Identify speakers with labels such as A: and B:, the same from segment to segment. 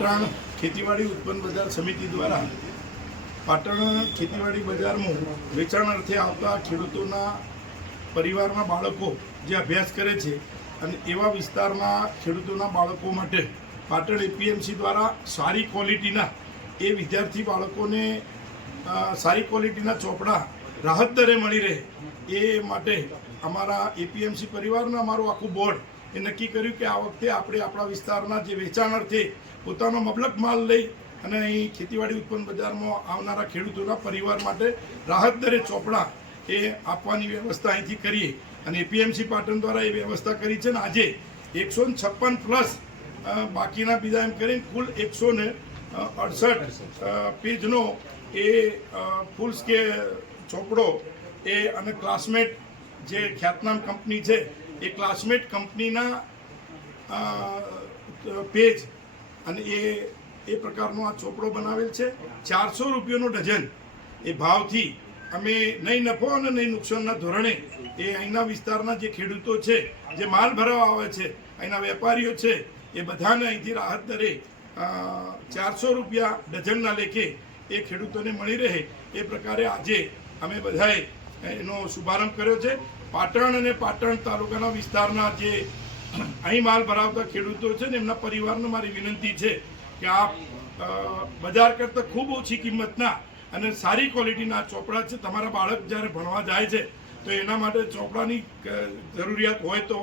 A: પાટણ ખેતીવાડી ઉત્પન્ન બજાર સમિતિ દ્વારા પાટણ ખેતીવાડી બજારમાં વેચાણ અર્થે આવતા ખેડૂતોના પરિવારના બાળકો જે અભ્યાસ કરે છે અને એવા વિસ્તારના ખેડૂતોના બાળકો માટે પાટણ એપીએમસી દ્વારા સારી ક્વોલિટીના એ વિદ્યાર્થી બાળકોને સારી ક્વોલિટીના ચોપડા રાહત દરે મળી રહે એ માટે અમારા એપીએમસી પરિવારના અમારું આખું બોર્ડ એ નક્કી કર્યું કે આ વખતે આપણે આપણા વિસ્તારના જે વેચાણ અર્થે પોતાનો મબલક માલ લઈ અને અહીં ખેતીવાડી ઉત્પન્ન બજારમાં આવનારા ખેડૂતોના પરિવાર માટે રાહત દરે ચોપડા એ આપવાની વ્યવસ્થા અહીંથી કરીએ. અને એપીએમસી પાટણ દ્વારા એ વ્યવસ્થા કરી છે ને આજે એકસો છપ્પન પ્લસ બાકીના બીજા એમ કરીને કુલ એકસો ને અડસઠ પેજનો એ ફૂલ સ્કે, ચોપડો એ અને ક્લાસમેટ જે ખ્યાતનામ કંપની છે, એ ક્લાસમેટ કંપનીના પેજ અને એ એ પ્રકારનો આ ચોપડો બનાવેલ છે. ચારસો રૂપિયાનો ડઝન. એ ભાવથી અમે નહીં નફો અને નહીં નુકસાનના ધોરણે એ અહીંના વિસ્તારના જે ખેડૂતો છે, જે માલ ભરાવા આવે છે, અહીંના વેપારીઓ છે, એ બધાને અહીંથી રાહત દરે ચારસો રૂપિયા ડઝનના લેખે એ ખેડૂતોને મળી રહે. એ પ્રકારે આજે અમે બધાએ એનો શુભારંભ કર્યો છે. પાટણ અને પાટણ તાલુકાના વિસ્તારના જે અહીં માલ ભરાવતા ખેડૂતો છે ને એમના પરિવારને મારી વિનંતી છે કે આ બજાર કરતાં ખૂબ ઓછી કિંમતના અને સારી ક્વોલિટીના ચોપડા છે. તમારા બાળક જ્યારે ભણવા જાય છે, તો એના માટે ચોપડાની જરૂરિયાત હોય તો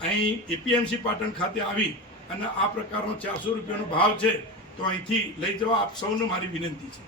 A: અહીં એપીએમસી પાટણ ખાતે આવી અને આ પ્રકારનો ચારસો રૂપિયાનો ભાવ છે, તો અહીંથી લઈ જવા આપ સૌને મારી વિનંતી છે.